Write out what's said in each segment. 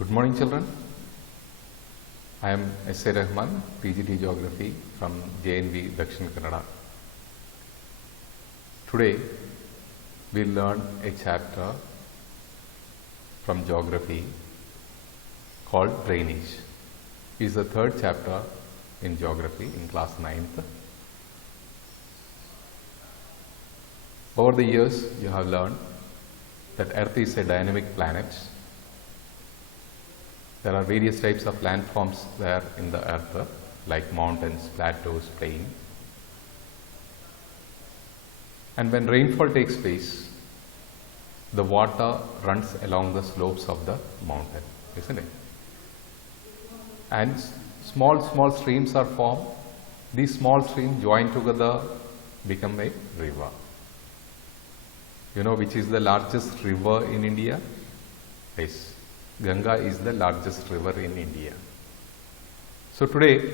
Good morning, children. I am S.A. Rahman, PGT Geography from JNV Dakshin Kannada. Today, we will learn a chapter from Geography called Drainage. It is the third chapter in Geography in class 9th. Over the years, you have learned that Earth is a dynamic planet. There are various types of landforms there in the Earth, like mountains, plateaus, plain. And when rainfall takes place, the water runs along the slopes of the mountain, isn't it? And small streams are formed. These small streams join together, become a river. You know which is the largest river in India? Yes, Ganga is the largest river in India. So today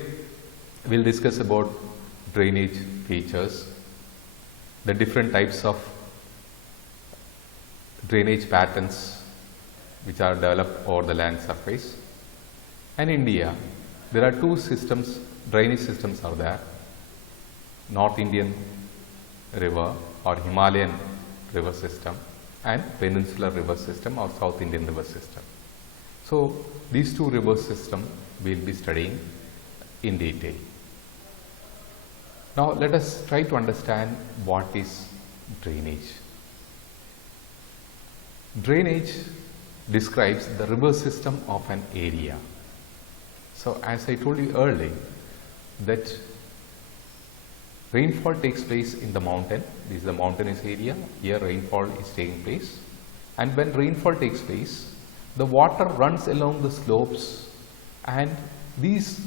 we will discuss about drainage features, the different types of drainage patterns which are developed over the land surface. And in India, there are two systems, drainage systems are there: North Indian river or Himalayan river system and Peninsular river system or South Indian river system. So these two river systems we will be studying in detail. Now let us try to understand what is drainage. Drainage describes the river system of an area. So as I told you earlier, that rainfall takes place in the mountain. This is the mountainous area. Here rainfall is taking place. And when rainfall takes place, the water runs along the slopes, and these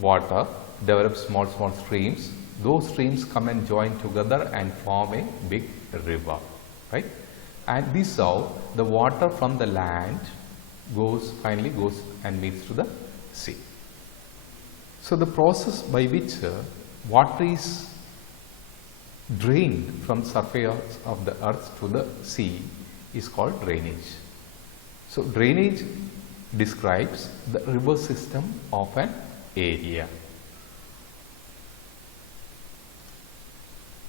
water develops small streams. Those streams come and join together and form a big river, right? And this is how the water from the land finally goes and meets to the sea. So the process by which water is drained from the surface of the earth to the sea is called drainage. So drainage describes the river system of an area.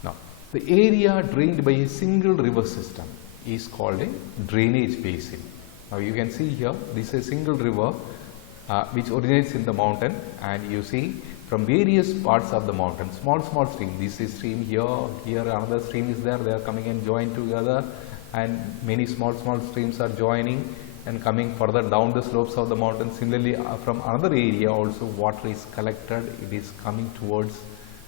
Now, the area drained by a single river system is called a drainage basin. Now you can see here, this is a single river which originates in the mountain, and you see from various parts of the mountain, small stream. This is stream here another stream is there, they are coming and join together, and many small streams are joining and coming further down the slopes of the mountain. Similarly, from another area also water is collected, it is coming towards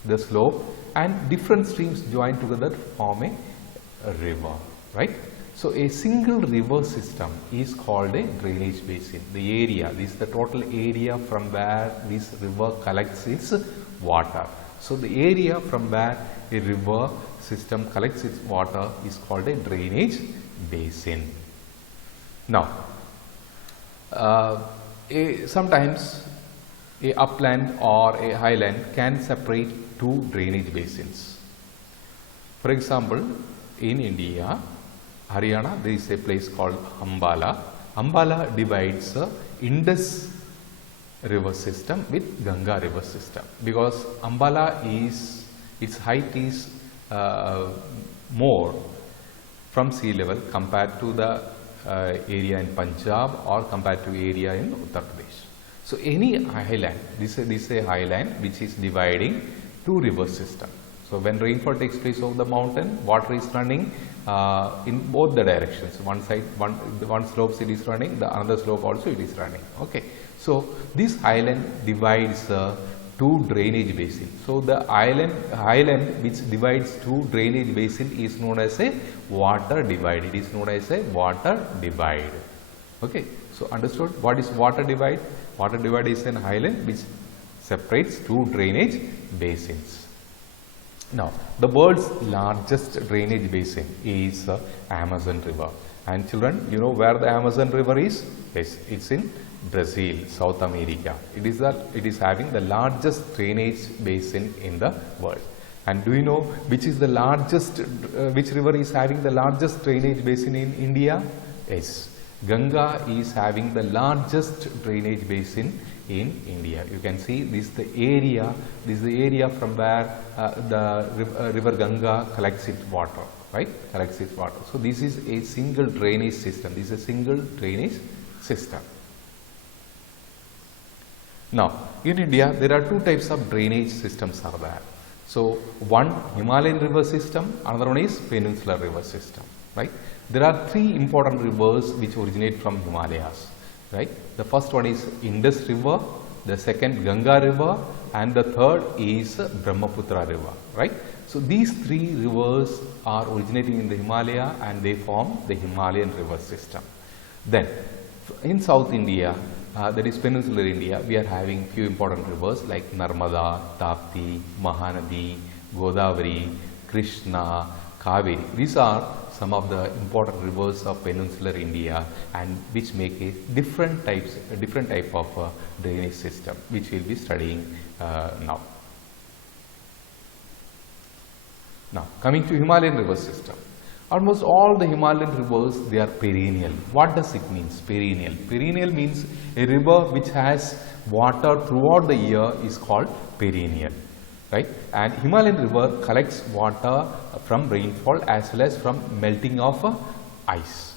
the slope, and different streams join together to form a river, right? So a single river system is called a drainage basin. The area, this is the total area from where this river collects its water. So the area from where a river system collects its water is called a drainage basin. Now, sometimes a upland or a highland can separate two drainage basins. For example, in India, Haryana, there is a place called Ambala. Ambala divides Indus river system with Ganga river system, because Ambala its height is more from sea level compared to the area in Punjab or compared to area in Uttar Pradesh. So any highland, this is a highland which is dividing two river systems. So when rainfall takes place over the mountain, water is running in both the directions. One side, one slope it is running, the other slope also it is running. Okay. So this highland divides two drainage basins. So the highland which divides two drainage basin is known as a water divide. It is known as a water divide. Okay. So understood what is water divide? Water divide is an highland which separates two drainage basins. Now, the world's largest drainage basin is Amazon River. And children, you know where the Amazon River is? Yes, it's in Brazil, South America. It is having the largest drainage basin in the world. And do you know which is the largest, which river is having the largest drainage basin in India? Yes, Ganga is having the largest drainage basin in India. You can see this is the area from where the river Ganga collects its water, right? Collects its water. So this is a single drainage system. This is a single drainage system. Now, in India, there are two types of drainage systems are there. So, one Himalayan river system, another one is peninsular river system, right? There are three important rivers which originate from Himalayas, right? The first one is Indus River, the second Ganga River, and the third is Brahmaputra River, right? So, these three rivers are originating in the Himalaya and they form the Himalayan river system. Then, in South India, that is peninsular India, we are having few important rivers like Narmada, Tapti, Mahanadi, Godavari, Krishna, Kaveri. These are some of the important rivers of peninsular India and which make a different type of drainage system which we will be studying now. Now, coming to Himalayan river system. Almost all the Himalayan rivers, they are perennial. What does it mean, perennial? Perennial means a river which has water throughout the year is called perennial, right? And Himalayan river collects water from rainfall as well as from melting of ice.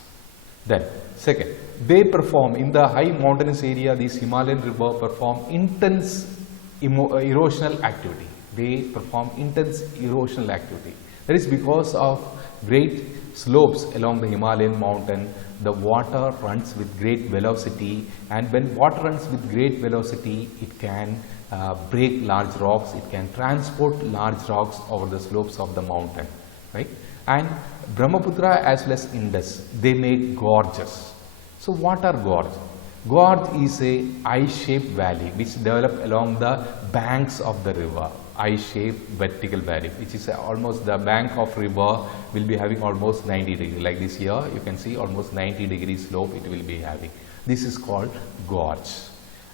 Then, second, they perform in the high mountainous area, these Himalayan river perform intense erosional activity. They perform intense erosional activity. That is because of great slopes along the Himalayan mountain, the water runs with great velocity, and when water runs with great velocity, it can break large rocks, it can transport large rocks over the slopes of the mountain, right? And Brahmaputra as well as Indus, they make gorges. So what are gorges? Gorge is a eye-shaped valley which develop along the banks of the river. Eye-shaped vertical valley, which is almost the bank of river will be having almost 90 degrees. Like this here, you can see almost 90 degree slope it will be having. This is called gorge.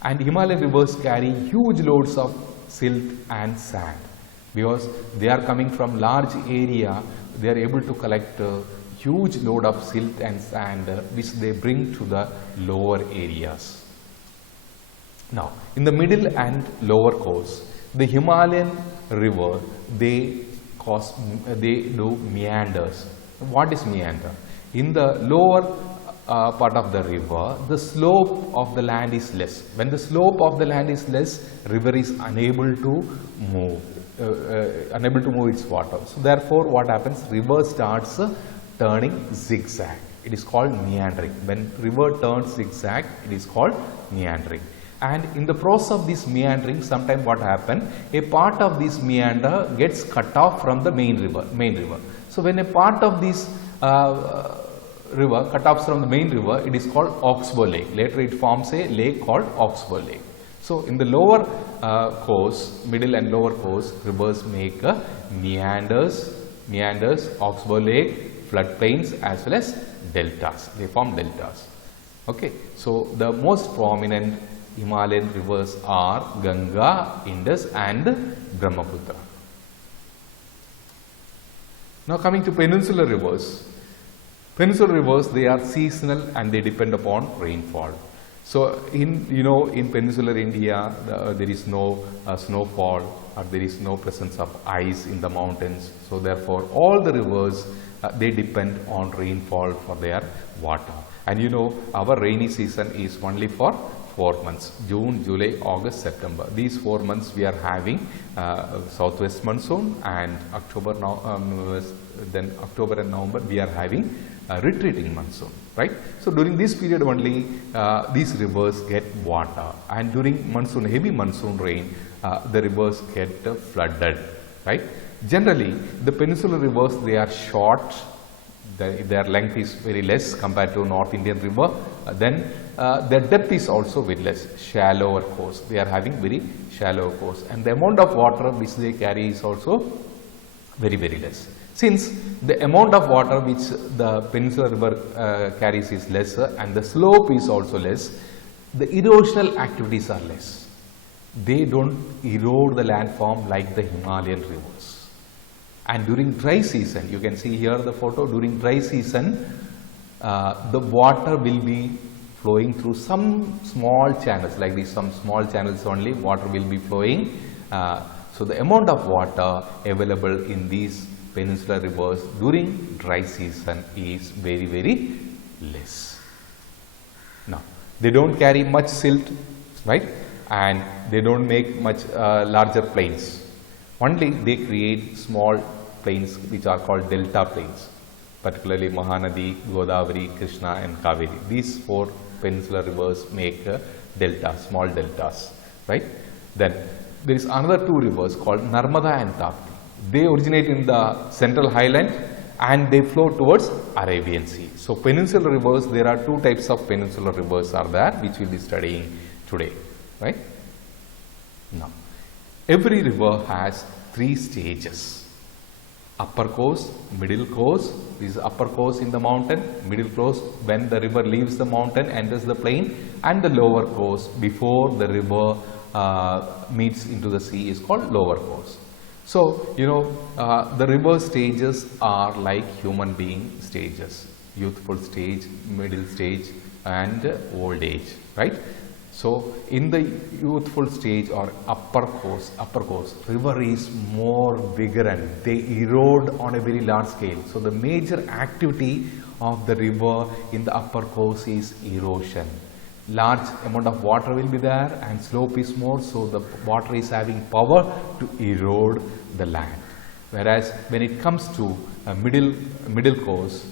And Himalayan rivers carry huge loads of silt and sand because they are coming from large area. They are able to collect huge load of silt and sand which they bring to the lower areas. Now, in the middle and lower coast, the Himalayan river, they do meanders. What is meander? In the lower part of the river, the slope of the land is less. When the slope of the land is less, river is unable to move its water. So therefore, what happens? River starts turning zigzag. It is called meandering. When river turns zigzag, it is called meandering. And in the process of this meandering, sometimes what happens, a part of this meander gets cut off from the main river. So when a part of this river cut off from the main river, it is called Oxbow Lake. Later it forms a lake called Oxbow Lake. So in the lower coast, middle and lower coast, rivers make meanders, Oxbow Lake, floodplains as well as deltas. They form deltas. Okay. So the most prominent Himalayan rivers are Ganga, Indus and Brahmaputra. Now coming to peninsular rivers. Peninsular rivers, they are seasonal and they depend upon rainfall. So in peninsular India, there is no snowfall or there is no presence of ice in the mountains. So therefore all the rivers, they depend on rainfall for their water. And our rainy season is only for 4 months, June, July, August, September. These 4 months we are having southwest monsoon, and then October and November we are having retreating monsoon, right? So during this period only these rivers get water, and during monsoon, heavy monsoon rain, the rivers get flooded, right? Generally the peninsular rivers, they are short. Their length is very less compared to North Indian river. Then their depth is also very less, shallower course. They are having very shallow course, and the amount of water which they carry is also very, very less. Since the amount of water which the peninsular river carries is lesser and the slope is also less, the erosional activities are less. They don't erode the landform like the Himalayan rivers. And during dry season, you can see here the photo, during dry season, the water will be flowing through some small channels, like these, some small channels only water will be flowing. So the amount of water available in these peninsular rivers during dry season is very, very less. Now, they don't carry much silt, right? And they don't make much larger plains. Only they create small plains which are called delta plains, particularly Mahanadi, Godavari, Krishna and Kaveri. These four peninsular rivers make delta, small deltas, right? Then there is another two rivers called Narmada and Tapti. They originate in the central highland and they flow towards Arabian Sea. So peninsular rivers, there are two types of peninsular rivers are there, which we will be studying today, right? Now, every river has three stages: upper course, middle course. This is upper course in the mountain, middle course when the river leaves the mountain, enters the plain, and the lower course before the river meets into the sea is called lower course. So, you know, the river stages are like human being stages: youthful stage, middle stage and old age, right? So, in the youthful stage or upper course, river is more vigorant. They erode on a very large scale. So, the major activity of the river in the upper course is erosion. Large amount of water will be there and slope is more, so the water is having power to erode the land. Whereas when it comes to middle course,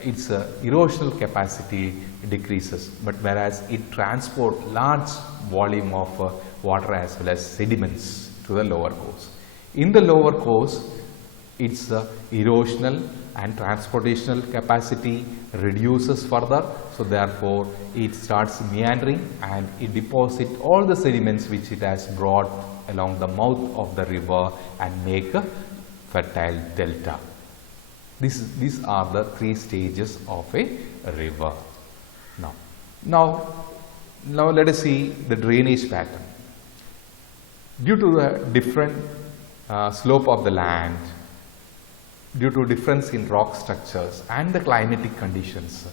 its erosional capacity decreases, but whereas it transports large volume of water as well as sediments to the lower course. In the lower course, its erosional and transportational capacity reduces further, so therefore it starts meandering and it deposits all the sediments which it has brought along the mouth of the river and make a fertile delta. These are the three stages of a river. Now let us see the drainage pattern. Due to the different slope of the land, due to difference in rock structures and the climatic conditions,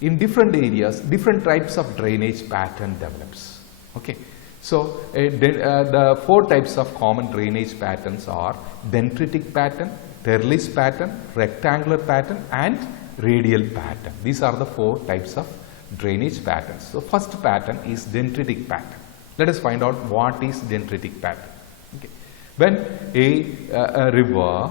in different areas, different types of drainage pattern develops. Okay. So, the four types of common drainage patterns are dendritic pattern, trellis pattern, rectangular pattern and radial pattern. These are the four types of drainage patterns. So, first pattern is dendritic pattern. Let us find out what is dendritic pattern. Okay. When a river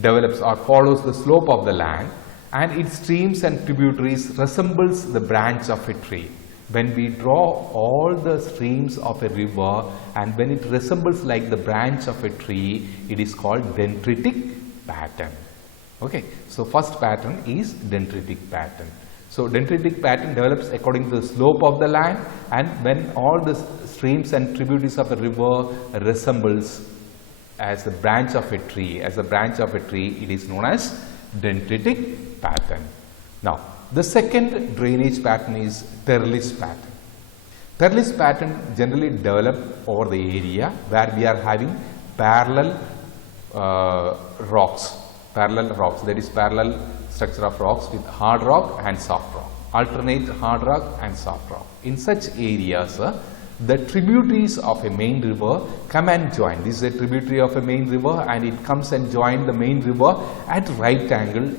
develops or follows the slope of the land and its streams and tributaries resembles the branch of a tree. When we draw all the streams of a river and when it resembles like the branch of a tree, it is called dendritic pattern. Okay. So, first pattern is dendritic pattern. So, dendritic pattern develops according to the slope of the land, and when all the streams and tributaries of a river resembles as the branch of a tree, it is known as dendritic pattern. Now, the second drainage pattern is trellis pattern. Trellis pattern generally develop over the area where we are having parallel rocks, that is parallel structure of rocks with hard rock and soft rock, alternate hard rock and soft rock. In such areas, the tributaries of a main river come and join. This is a tributary of a main river and it comes and join the main river at right angle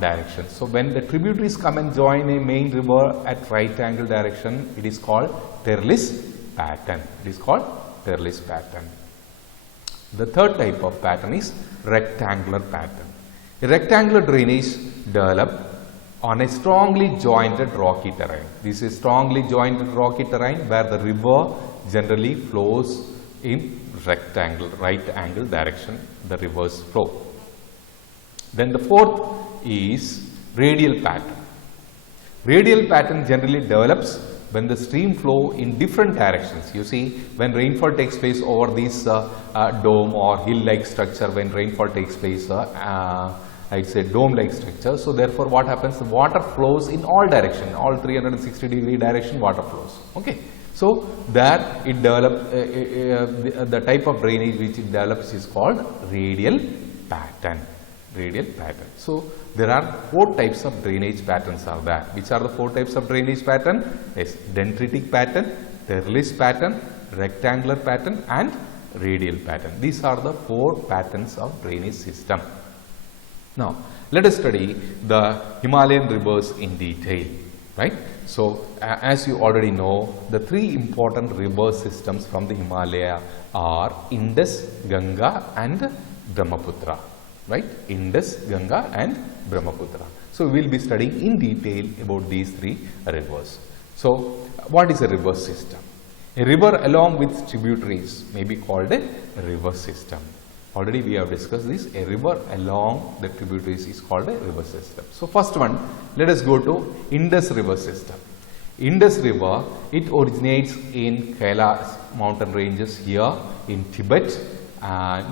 direction. So, when the tributaries come and join a main river at right angle direction, it is called trellis pattern. It is called trellis pattern. The third type of pattern is rectangular pattern. A rectangular drainage develops on a strongly jointed rocky terrain. This is strongly jointed rocky terrain where the river generally flows in right angle direction, the river's flow. Then the fourth is radial pattern. Radial pattern generally develops when the stream flow in different directions. You see, when rainfall takes place over this dome or hill-like structure, when rainfall takes place, it's a dome-like structure. So, therefore, what happens? The water flows in all direction, all 360-degree direction water flows. Okay. So, there it develops, the type of drainage which it develops is called radial pattern. radial pattern. So there are 4 types of drainage patterns are there. Which are the 4 types of drainage pattern? Yes, dendritic pattern, trellis pattern, rectangular pattern and radial pattern. These are the 4 patterns of drainage system. Now let us study the Himalayan rivers in detail, right? So as you already know, the 3 important river systems from the Himalaya are Indus, Ganga and Brahmaputra, right? Indus, Ganga and Brahmaputra. So we will be studying in detail about these 3 rivers. So what is a river system? A river along with tributaries may be called a river system. Already we have discussed this. A river along the tributaries is called a river system. So first one, let us go to Indus river system. Indus river, it originates in Kailash mountain ranges here in Tibet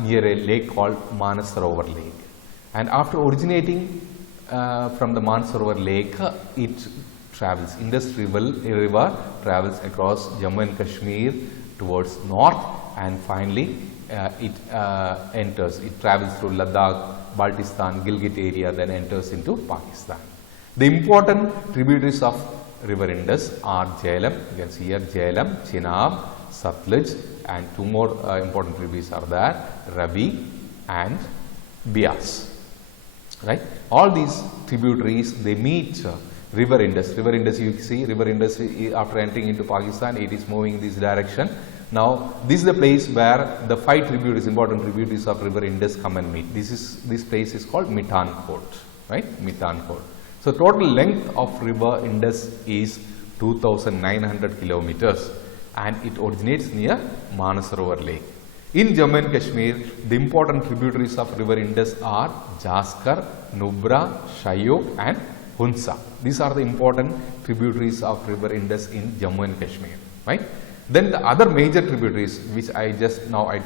near a lake called Manasarovar lake. And after originating from the Manasarovar lake, it travels. Indus river travels across Jammu and Kashmir towards north, and finally it travels through Ladakh, Baltistan, Gilgit area, then enters into Pakistan. The important tributaries of river Indus are Jhelum, you can see here Jhelum, Chenab, Satluj, and 2 more important tributaries are there, Ravi and Beas. Right? All these tributaries, they meet river Indus. River Indus, you see river Indus after entering into Pakistan, it is moving in this direction. Now this is the place where the 5 tributaries, important tributaries of river Indus come and meet. This place is called Mithankot, right? Mithankot. So total length of river Indus is 2,900 kilometers and it originates near Manasarovar lake. In Jammu and Kashmir, the important tributaries of river Indus are Jaskar, Nubra, Shayok and Hunsa. These are the important tributaries of river Indus in Jammu and Kashmir, right? Then the other major tributaries which I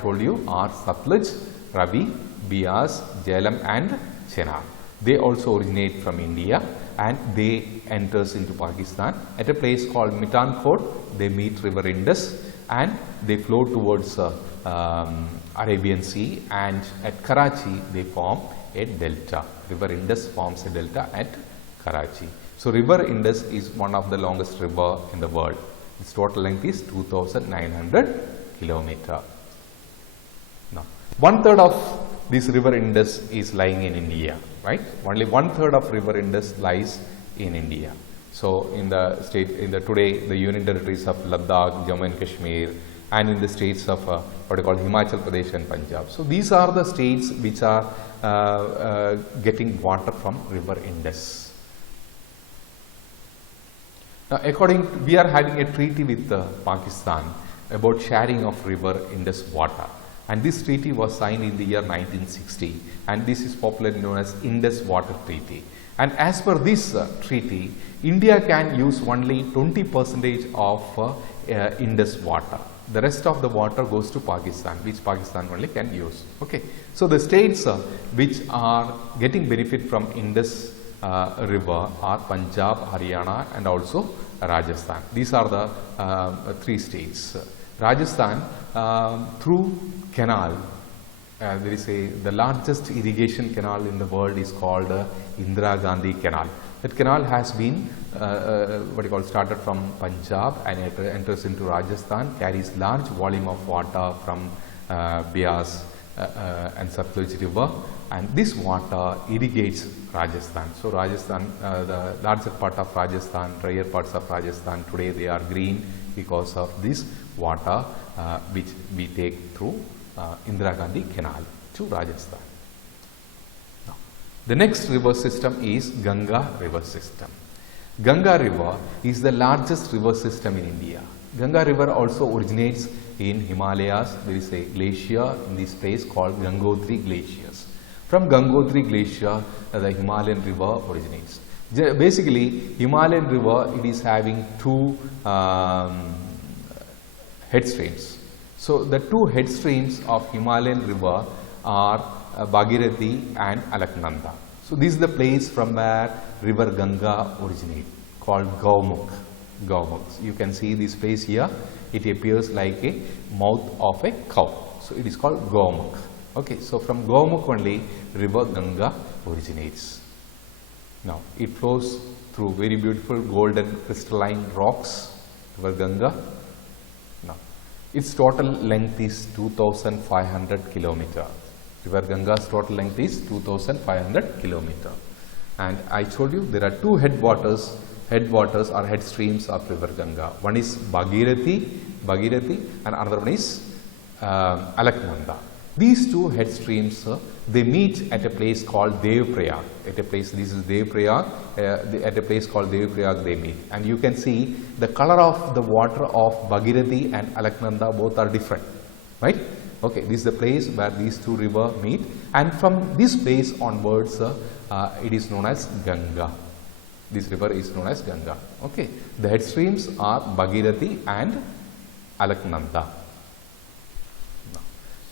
told you are Satluj, Ravi, Beas, Jhelum and Chenab. They also originate from India and they enters into Pakistan. At a place called Mithankot, they meet river Indus and they flow towards Arabian Sea, and at Karachi they form a delta. River Indus forms a delta at Karachi. So river Indus is one of the longest river in the world. Its total length is 2,900 kilometers. Now 1/3 of this river Indus is lying in India, right? Only 1/3 of river Indus lies in India. So today the union territories of Ladakh, Jammu and Kashmir, and in the states of what are called Himachal Pradesh and Punjab. So these are the states which are getting water from river Indus. Now we are having a treaty with Pakistan about sharing of river Indus water, and this treaty was signed in the year 1960, and this is popularly known as Indus Water Treaty. And as per this treaty, India can use only 20% of Indus water. The rest of the water goes to Pakistan, which Pakistan only can use. Okay. So the states which are getting benefit from Indus river are Punjab, Haryana and also Rajasthan. These are the 3 states. Rajasthan through canal, there is the largest irrigation canal in the world is called Indira Gandhi Canal. That canal has been started from Punjab and it enters into Rajasthan, carries large volume of water from Beas and Satluj river, and this water irrigates Rajasthan. So Rajasthan, the larger part of Rajasthan, drier parts of Rajasthan today they are green because of this water which we take through Indira Gandhi Canal to Rajasthan. Now, the next river system is Ganga river system. Ganga river is the largest river system in India. Ganga river also originates in Himalayas. There is a glacier in this place called Gangotri glaciers. From Gangotri glacier, the Himalayan river originates. Basically, Himalayan river, it is having 2 headstreams. So the 2 headstreams of Himalayan river are Bhagirathi and Alaknanda. So this is the place from where river Ganga originates, called Gaumukh. Gaumukh. You can see this place here. It appears like a mouth of a cow. So it is called Gaumukh. Okay, so from Gomukh only river Ganga originates. Now it flows through very beautiful golden crystalline rocks, river Ganga. Now its total length is 2500 kilometers. River Ganga's total length is 2500 kilometers. And I told you there are two headwaters or head streams of river Ganga. One is Bhagirathi, and another one is Alaknanda. These two head streams, they meet at a place called Devprayag. At a place called Devprayag they meet. And you can see the color of the water of Bhagirathi and Alaknanda both are different, right? Okay, this is the place where these two rivers meet, and from this place onwards, it is known as Ganga. This river is known as Ganga. Okay, the head streams are Bhagirathi and Alaknanda.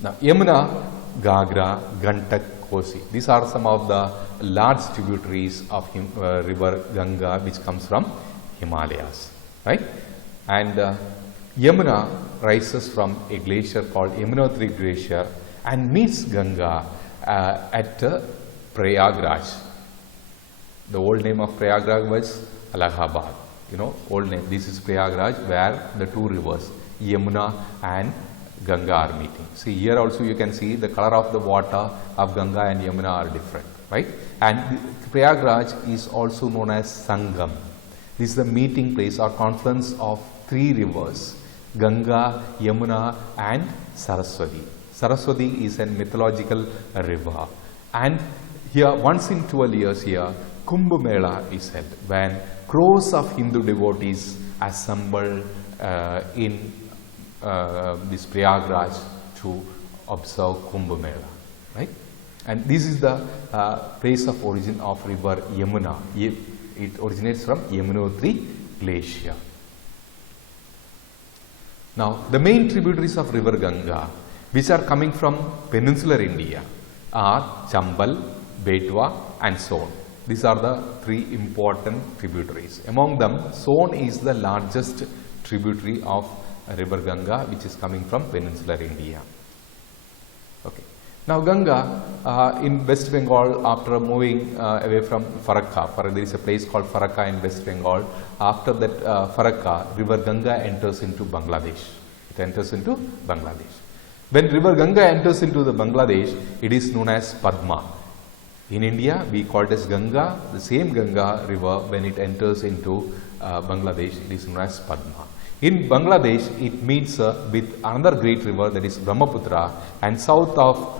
Now, Yamuna, Gagra, Gantak, Kosi. These are some of the large tributaries of river Ganga, which comes from Himalayas, right? And Yamuna rises from a glacier called Yamunotri Glacier and meets Ganga at Prayagraj. The old name of Prayagraj was Allahabad. You know, old name. This is Prayagraj, where the two rivers, Yamuna and Ganga, are meeting. See, here also you can see the color of the water of Ganga and Yamuna are different, right? And Prayagraj is also known as Sangam. This is the meeting place or confluence of three rivers, Ganga, Yamuna and Saraswati. Saraswati is a mythological river, and here once in 12 years here Kumbh Mela is held, when crores of Hindu devotees assemble in this Prayagraj to observe Kumbh Mela, right? And this is the place of origin of river Yamuna. It originates from Yamunotri Glacier. Now, the main tributaries of river Ganga, which are coming from peninsular India, are Chambal, Betwa and Son. These are the three important tributaries. Among them, Son is the largest tributary of river Ganga, which is coming from peninsular India. Okay. Now, Ganga in West Bengal, after moving away from Farakka, there is a place called Farakka in West Bengal. After that Farakka, river Ganga enters into Bangladesh. It enters into Bangladesh. When river Ganga enters into the Bangladesh, it is known as Padma. In India, we call it as Ganga. The same Ganga river, when it enters into Bangladesh, it is known as Padma. In Bangladesh, it meets with another great river, that is Brahmaputra, and south of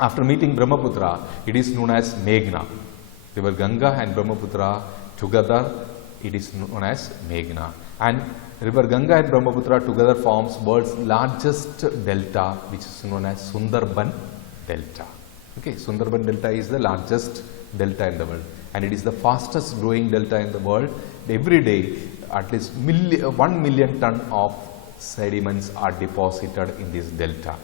after meeting Brahmaputra, it is known as Meghna. River Ganga and Brahmaputra together, it is known as Meghna. And river Ganga and Brahmaputra together forms world's largest delta, which is known as Sundarban Delta. Okay, Sundarban Delta is the largest delta in the world, and it is the fastest growing delta in the world. Every day, at least 1 million ton of sediments are deposited in this delta.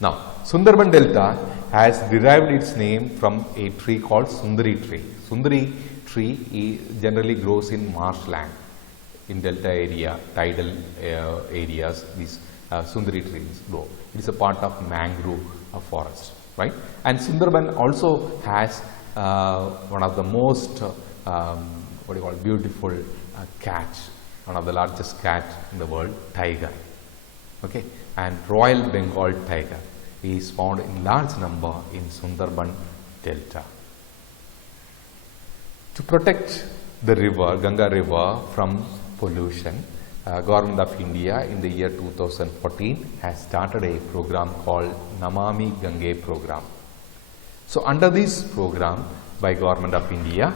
Now, Sundarban Delta has derived its name from a tree called Sundari tree. Sundari tree generally grows in marshland, in delta area, tidal areas. These Sundari trees grow. It is a part of mangrove forest, right? And Sundarban also has one of the most beautiful cats, one of the largest cat in the world, tiger. Okay, and Royal Bengal tiger is found in large number in Sundarban Delta. To protect the river, Ganga river, from pollution, Government of India in the year 2014 has started a program called Namami Gange program. So under this program by Government of India,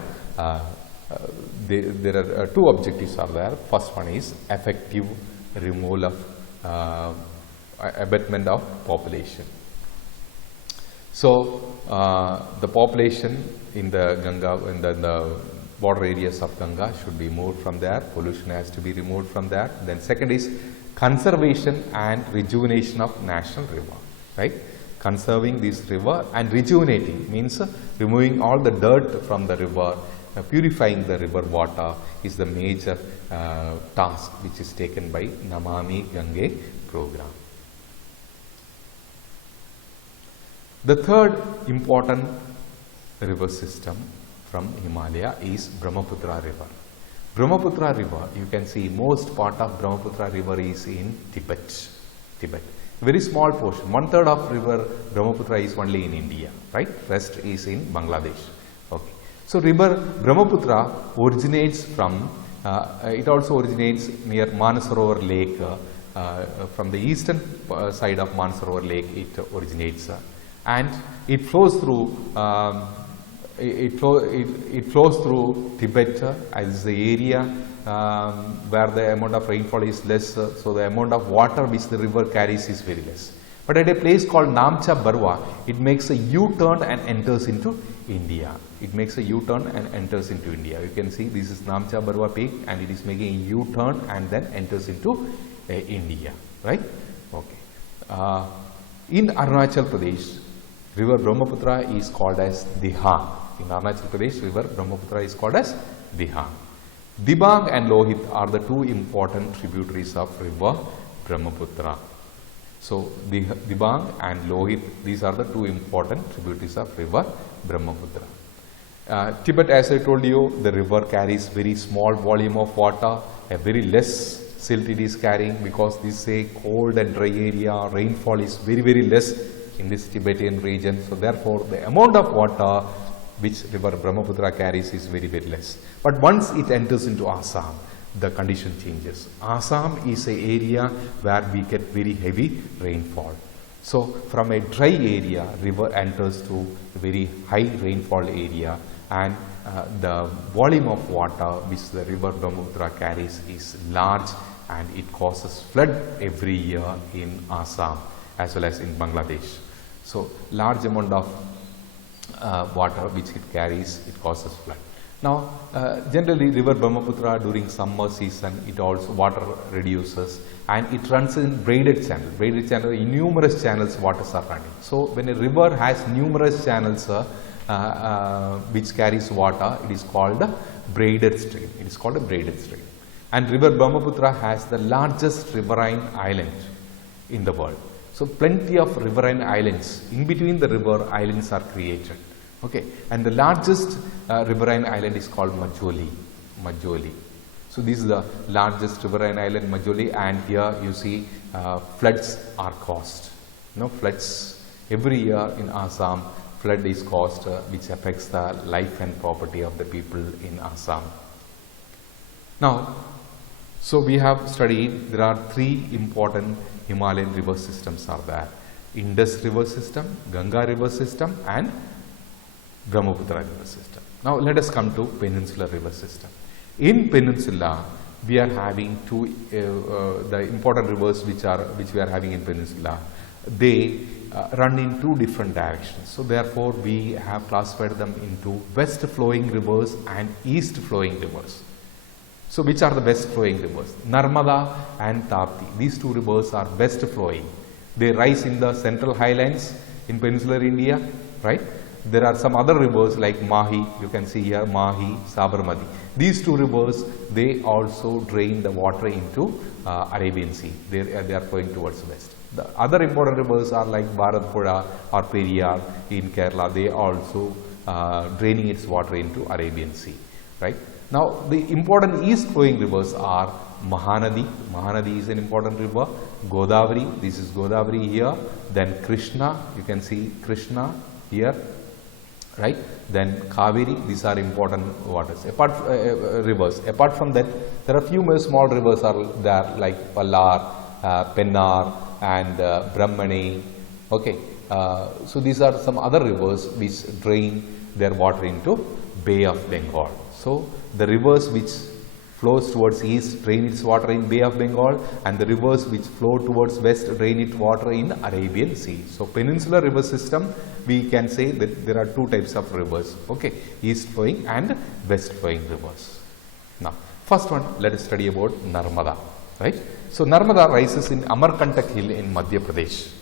there are two objectives are there. First one is effective removal of abatement of population. So the population in the Ganga, in the border areas of Ganga should be moved from there. Pollution has to be removed from there. Then second is conservation and rejuvenation of national river, right? Conserving this river and rejuvenating means removing all the dirt from the river, purifying the river water is the major task which is taken by Namami Gange program. The third important river system from Himalaya is Brahmaputra river. Brahmaputra river, you can see most part of Brahmaputra river is in Tibet. Very small portion, 1/3 of river Brahmaputra is only in India, right? Rest is in Bangladesh. Okay. So river Brahmaputra originates from, it also originates near Manasarovar lake, from the eastern side of Manasarovar lake it originates, and it flows through it flows through Tibet, as the area where the amount of rainfall is less, so the amount of water which the river carries is very less. But at a place called Namcha Barwa, it makes a U-turn and enters into India. It makes a U-turn and enters into India. You can see this is Namcha Barwa peak, and it is making a U-turn and then enters into India, right? Okay. In Arunachal Pradesh, river Brahmaputra is called as Dihang. In Arunachal Pradesh, river Brahmaputra is called as Dihang. Dibang and Lohit are the two important tributaries of river Brahmaputra. So Dibang and Lohit, these are the two important tributaries of river Brahmaputra. Tibet, as I told you, the river carries very small volume of water, a very less silt it is carrying, because this is a cold and dry area. Rainfall is very less in this Tibetan region. So therefore, the amount of water which river Brahmaputra carries is very less. But once it enters into Assam, the condition changes. Assam is an area where we get very heavy rainfall. So from a dry area, river enters to a very high rainfall area, and the volume of water which the river Brahmaputra carries is large, and it causes flood every year in Assam as well as in Bangladesh. So large amount of water which it carries, it causes flood. Now generally river Brahmaputra during summer season, it also water reduces, and it runs in braided channel. Braided channel, in numerous channels waters are running. So when a river has numerous channels which carries water, it is called a braided stream. It is called a braided stream. And river Brahmaputra has the largest riverine island in the world. So plenty of riverine islands, in between the river islands are created. Okay, and the largest riverine island is called Majoli. So this is the largest riverine island, Majoli, and here you see floods are caused. Floods every year in Assam, flood is caused, which affects the life and property of the people in Assam. Now, so we have studied, there are three important Himalayan river systems are there: Indus river system, Ganga river system, and Brahmaputra river system. Now let us come to peninsular river system. In peninsula, we are having two the important rivers which we are having in peninsula. They run in two different directions. So therefore, we have classified them into west flowing rivers and east flowing rivers. So which are the best flowing rivers? Narmada and Tapti. These two rivers are best flowing. They rise in the central highlands in peninsular India, right? There are some other rivers like Mahi, you can see here Mahi, Sabarmati. These two rivers, they also drain the water into Arabian Sea. They are flowing towards west. The other important rivers are like Bharatpura or Periyar in Kerala. They also draining its water into Arabian Sea, right? Now the important east flowing rivers are Mahanadi. Mahanadi is an important river. Godavari, this is Godavari here. Then Krishna, you can see Krishna here, right? Then Kaveri, these are important waters. Rivers. Apart from that, there are few more small rivers are there like Pallar, Pennar, and Brahmani. Okay, so these are some other rivers which drain their water into Bay of Bengal. So the rivers which flows towards east drain its water in Bay of Bengal, and the rivers which flow towards west drain its water in Arabian Sea. So peninsular river system, we can say that there are two types of rivers, okay, east flowing and west flowing rivers. Now first one, let us study about Narmada, right? So Narmada rises in Amarkantak hill in Madhya Pradesh,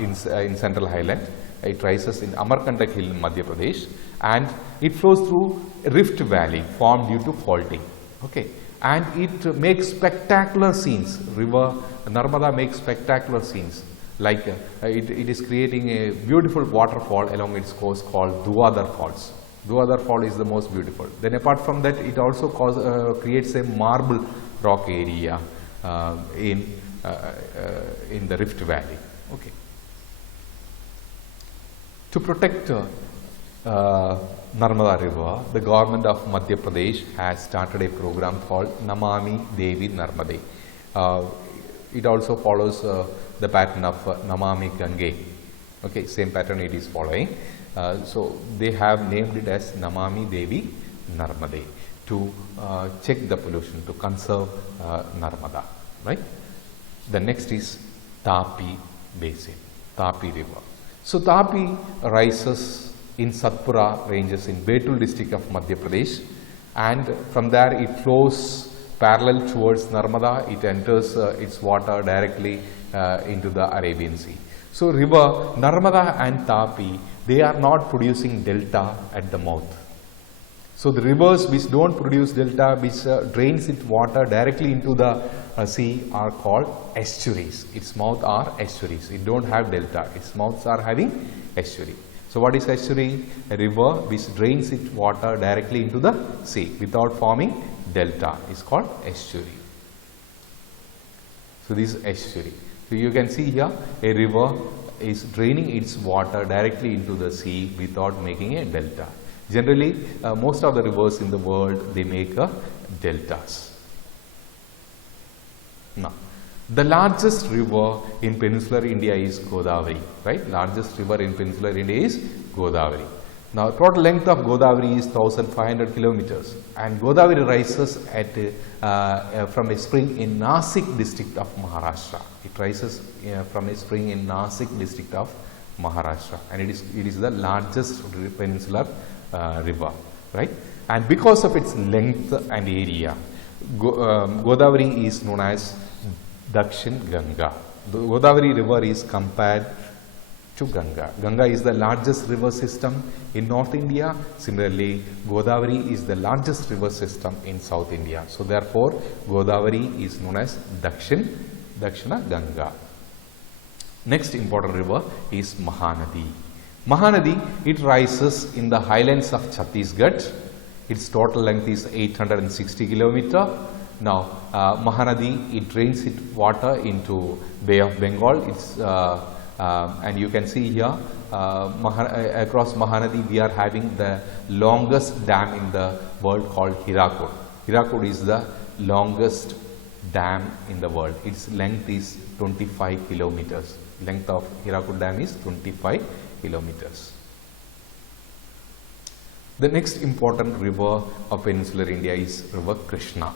in central highland. It rises in Amarkantak hill in Madhya Pradesh, and it flows through rift valley formed due to faulting. Okay, and it makes spectacular scenes. River Narmada makes spectacular scenes. Like it is creating a beautiful waterfall along its course called Duadar Falls. Duadar Fall is the most beautiful. Then apart from that, it also creates a marble rock area in the Rift Valley. Okay. To protect Narmada River, the government of Madhya Pradesh has started a program called Namami Devi Narmade. It also follows the pattern of Namami Gange. Okay, same pattern it is following. So they have named it as Namami Devi Narmade to check the pollution, to conserve Narmada. Right. The next is Tapi Basin, Tapi River. So Tapi rises in Satpura ranges in Betul district of Madhya Pradesh, and from there it flows parallel towards Narmada. It enters its water directly into the Arabian Sea. So river Narmada and Tapi, they are not producing delta at the mouth. So the rivers which don't produce delta, which drains its water directly into the sea, are called estuaries. Its mouth are estuaries. It don't have delta. Its mouths are having estuary. So what is estuary? A river which drains its water directly into the sea without forming delta is called estuary. So this is estuary. So you can see here a river is draining its water directly into the sea without making a delta. Generally, most of the rivers in the world, they make deltas. Now, the largest river in peninsular India is Godavari, right? Largest river in peninsular India is Godavari. Now, total length of Godavari is 1500 kilometers, and Godavari rises at from a spring in Nasik district of Maharashtra. It rises from a spring in Nasik district of Maharashtra, and it is the largest peninsular river, right? And because of its length and area, Godavari is known as Dakshin Ganga. The Godavari river is compared to Ganga. Ganga is the largest river system in North India. Similarly, Godavari is the largest river system in South India. So therefore, Godavari is known as Dakshina Ganga. Next important river is Mahanadi. Mahanadi, it rises in the highlands of Chhattisgarh. Its total length is 860 kilometers. Now, Mahanadi, it drains its water into Bay of Bengal. It's and you can see here across Mahanadi we are having the longest dam in the world called Hirakud. Hirakud is the longest dam in the world. Its length is 25 kilometers. Length of Hirakud dam is 25 kilometers. The next important river of peninsular India is river Krishna.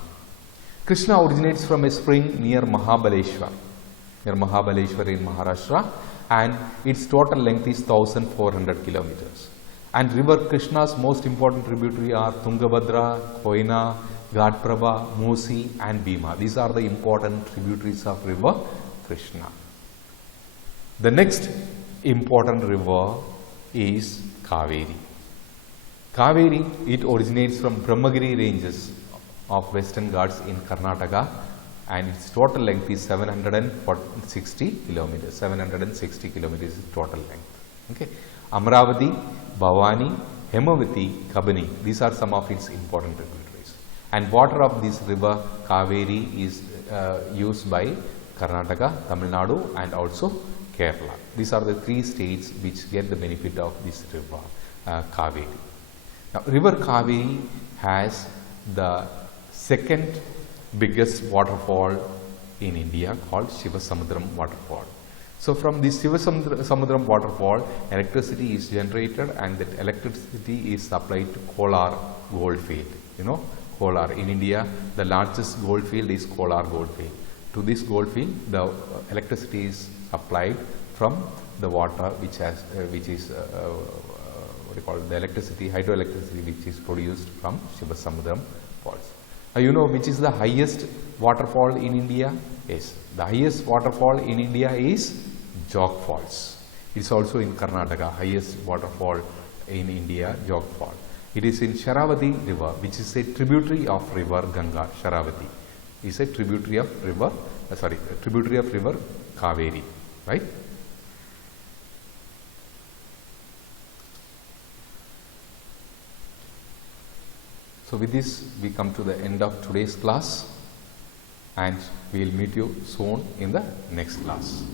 Krishna originates from a spring near Mahabaleshwar in Maharashtra, and its total length is 1400 kilometers. And river Krishna's most important tributary are Tungabhadra, Koyna, Ghatprabha, Musi and Bhima. These are the important tributaries of river Krishna. The next important river is Kaveri. Kaveri, it originates from Brahmagiri ranges of Western Ghats in Karnataka, and its total length is 760 kilometers. 760 kilometers is total length. Okay. Amravati, Bhavani, Hemavati, Kabani, these are some of its important tributaries. And water of this river Kaveri is used by Karnataka, Tamil Nadu and also Kerala. These are the three states which get the benefit of this river Kaveri. Now, river Kaveri has the second biggest waterfall in India called Shivasamudram waterfall. So from this Shivasamudram waterfall, electricity is generated, and that electricity is supplied to Kolar goldfield. You know, Kolar in India, the largest goldfield is Kolar goldfield. To this goldfield, the electricity is supplied from the water which is what do you call it, the electricity, hydroelectricity which is produced from Shivasamudram falls. You know which is the highest waterfall in India? Yes, the highest waterfall in India is Jog Falls. It is also in Karnataka, highest waterfall in India, Jog Fall. It is in Sharavati river, which is a tributary of river Ganga. Sharavati is a tributary of river, tributary of river Kaveri, right? So with this we come to the end of today's class, and we will meet you soon in the next class.